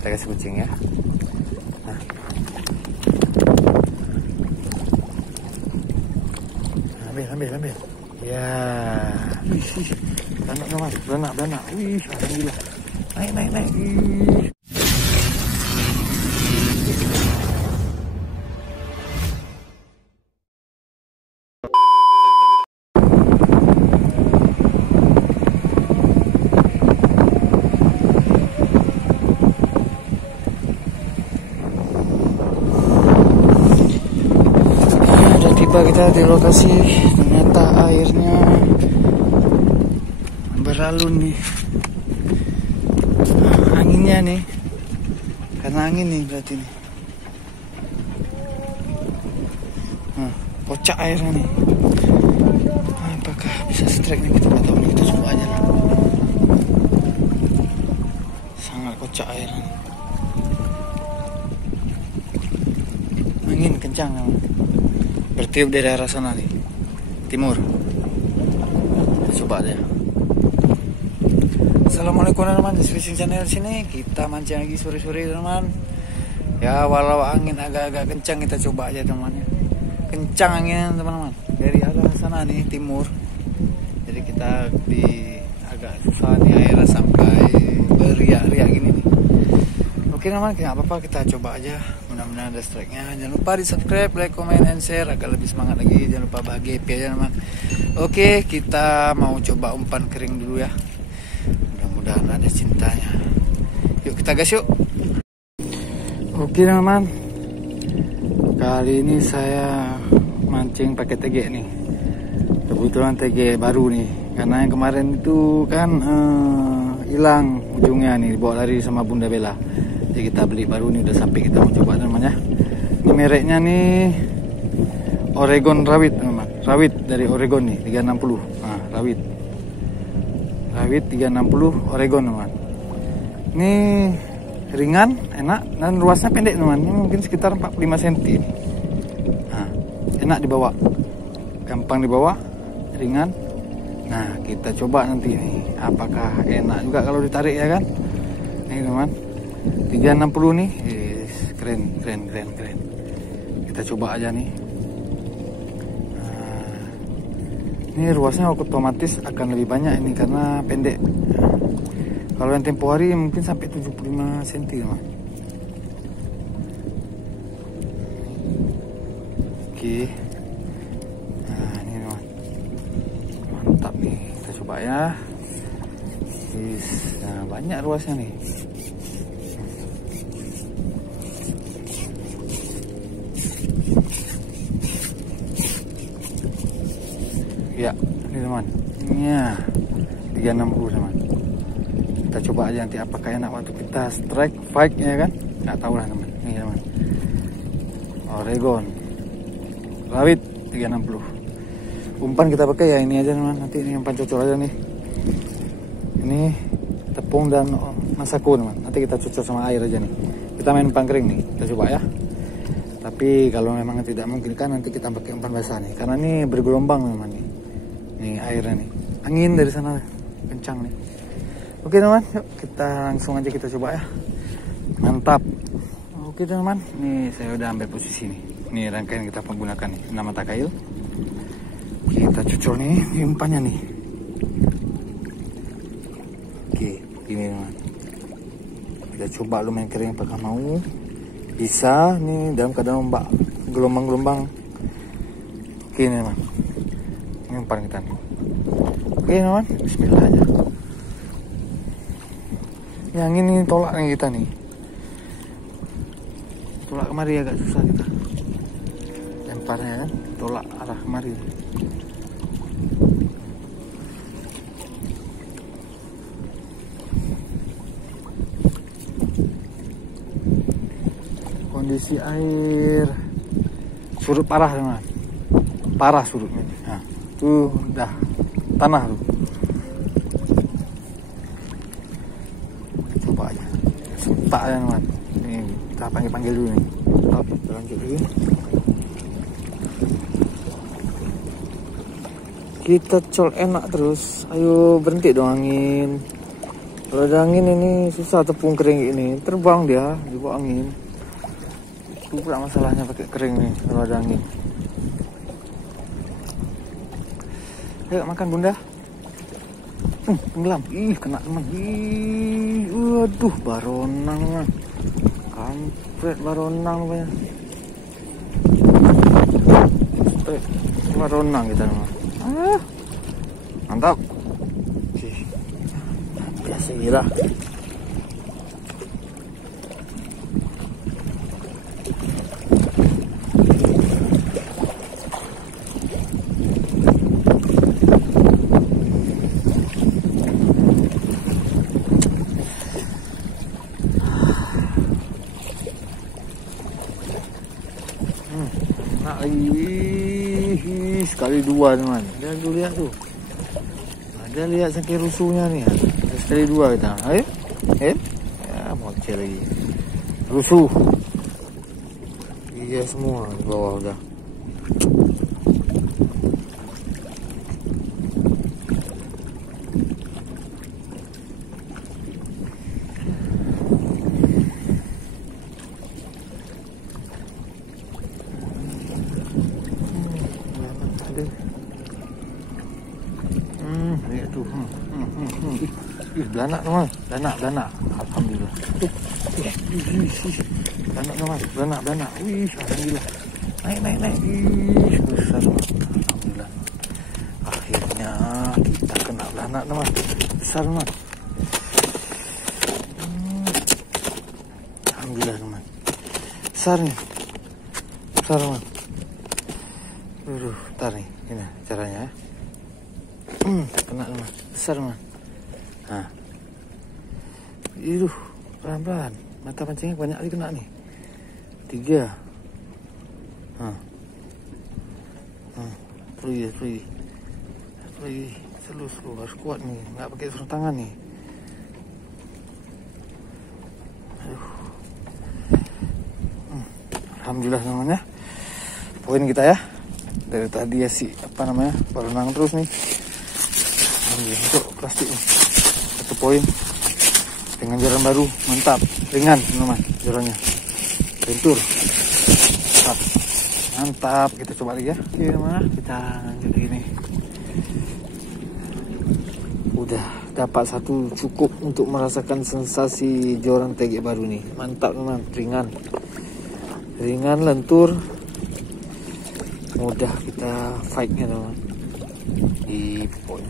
Kita kasih kucing ya. Nah. Ambil. Ya. Beranak teman, beranak. Wih, alhamdulillah. Naik. Wih. Tiba kita di lokasi, ternyata airnya beralun nih. Anginnya nih, karena angin nih berarti nih. Kocak airnya nih. Apakah bisa strike nih, kita nggak tahu nih, kita coba aja lah. Sangat kocak airnya nih. Angin kencang namanya. Bertiup dari arah sana nih, timur. Kita coba aja. Assalamualaikum teman-teman, di Fishing Channel sini kita mancing lagi sore-sore teman. Ya walau angin agak-agak kencang, kita coba aja teman. Kencang angin teman-teman dari arah sana nih, timur. Jadi kita agak susah nih airnya sampai beriak-riak gini nih. Oke teman, nggak apa-apa, kita coba aja. Mudah-mudahan ada strike-nya. Jangan lupa di subscribe, like, comment, and share agar lebih semangat lagi. Jangan lupa bahagia happy aja teman. Oke, kita mau coba umpan kering dulu ya. Mudah-mudahan ada cintanya. Yuk kita gas yuk. Oke teman, kali ini saya mancing pakai TG nih. Kebetulan TG baru nih, karena yang kemarin itu kan hilang ujungnya nih, dibawa lari sama Bunda Bella. Jadi kita beli baru nih, udah sampai, kita mau coba namanya. Ini mereknya nih Oregon Rawit teman. Rawit dari Oregon nih, 360. Nah, Rawit 360 Oregon teman. Ini ringan, enak, dan luasnya pendek teman. Ini mungkin sekitar 45 cm. Nah, enak dibawa, gampang dibawa, ringan. Nah, kita coba nanti nih, apakah enak juga kalau ditarik ya kan. Nih teman, 360 nih, keren. Kita coba aja nih. Nah, ini ruasnya otomatis akan lebih banyak ini karena pendek. Kalau yang tempo hari mungkin sampai 75 cm teman. Oke. Nah, ini teman, mantap nih, kita coba ya. Nah, banyak ruasnya nih. Ya, ini teman. Ya, 360 teman. Kita coba aja nanti apakah enak waktu kita strike fight ya kan. Nggak tahu lah teman. Ini teman, Oregon Rawit 360. Umpan kita pakai ya ini aja teman. Nanti ini umpan cocok aja nih. Ini tepung dan masako teman. Nanti kita cocok sama air aja nih. Kita main umpan kering nih. Kita coba ya. Tapi kalau memang tidak mungkin kan nanti kita pakai umpan basah nih. Karena ini bergelombang teman nih. Nih airnya nih. Angin dari sana kencang nih. Oke teman, yuk kita langsung aja kita coba ya. Mantap. Oke teman, nih saya udah ambil posisi nih. Ini rangkaian kita menggunakan nih, nama takail. Kita cucur nih umpannya nih. Oke, ini teman. Kita coba lumayan kering apakah mau. Bisa nih dalam keadaan ombak gelombang-gelombang. Oke nih teman. Ini umpan kita nih. Oke teman, bismillah aja. Yang ini tolak nih kita nih. Tolak kemari agak susah kita. Lemparnya kan, tolak arah kemari. Kondisi air surut parah teman. Parah surutnya. Nah, tuh udah tanah tuh. Coba aja. Sentak ya teman. Ini kita panggil dulu nih. Oke, kita lanjut dulu. Kita col enak terus. Ayo berhenti dong angin. Kalau ada angin ini susah tepung kering ini, terbang dia di bawah angin. Itu pula masalahnya pakai kering nih kalau ada angin. Ayo makan bunda. Tenggelam. Ih kena teman. Ih, waduh baronang man. Kampret baronang banyak. Baronang kita teman. Mantap. Biasa gila. Sekali dua teman. Dia dulu lihat tuh. Ada lihat saking rusuhnya nih. Sekali dua kita. Ayo. Ya bocil lagi. Rusuh. Iya semua di bawah udah. Lihat tuh. Belanak teman, belanak. Alhamdulillah. Belanak. Alhamdulillah. Naik. Besar teman. Alhamdulillah. Akhirnya kita kena belanak teman. Besar teman. Alhamdulillah teman. Besar nih. Besar teman. Ntar nih. Ini caranya. Kena teman. Besar teman. Nah. Pelan-pelan. Mata pancingnya banyak lagi kena nih. 3. Pergi. Slow. Harus kuat nih. Nggak pakai sarung tangan nih. Alhamdulillah namanya. Poin kita ya. Dari tadi ya berenang terus nih. Alhamdulillah untuk plastik nih. 1 poin. Dengan jaran baru, mantap, ringan teman-teman jarannya, lentur, mantap. Kita coba lagi ya. Oke teman, kita lanjut gini. Udah dapat 1 cukup untuk merasakan sensasi joran tegek baru nih. Mantap teman, ringan, lentur, mudah kita fightnya teman. Di poin.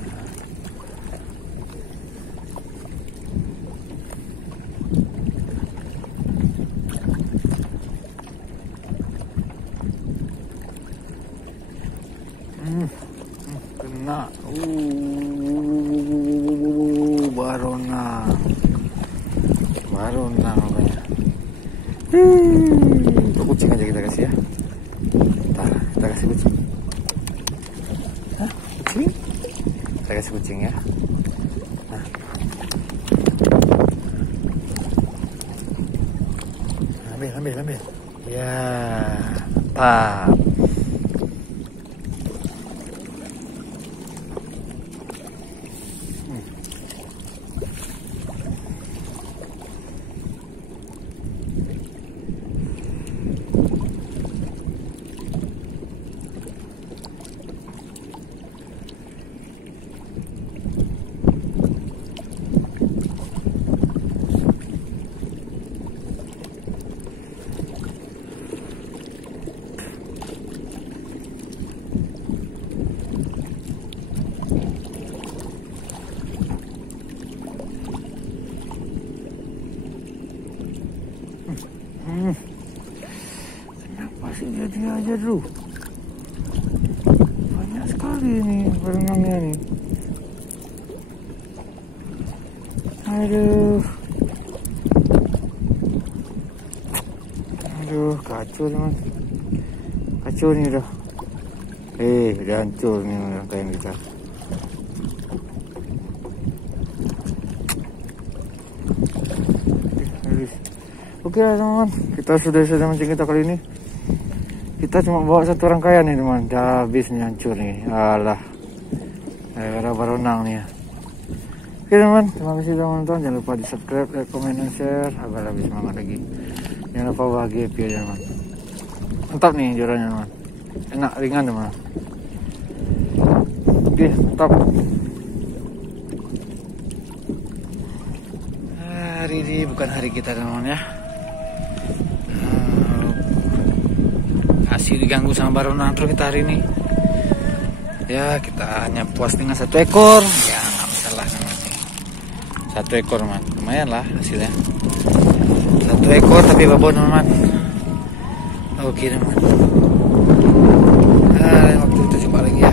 Kena. Baronang namanya. Untuk kucing aja kita kasih ya. Kita kasih kucing. Kucing? Kita kasih kucing ya. Nah. Ambil. Ya, mantap. Kenapa sih jadi aja dulu? Banyak sekali nih berenangnya nih. Aduh, kacau teman. Kacau nih udah. Udah hancur nih rangkaian kita. Oke teman, kita sudah selesai mancing kita kali ini. Kita cuma bawa 1 rangkaian nih teman. Dah habis nih, hancur nih. Alah, gara-gara baronang nih ya. Oke teman, terima kasih teman-teman. Jangan lupa di subscribe, like, komen, dan share agar lebih semangat lagi. Jangan lupa bahagia aja teman. Mantap nih juaranya teman. Enak, ringan teman. Oke, mantap. Hari ini bukan hari kita teman ya. Asih diganggu sama baron antro kita hari ini. Ya kita hanya puas dengan 1 ekor. Ya nggak masalah namanya. 1 ekor teman, lumayan lah hasilnya. 1 ekor tapi babon teman. Oke teman. Waktu itu coba lagi ya.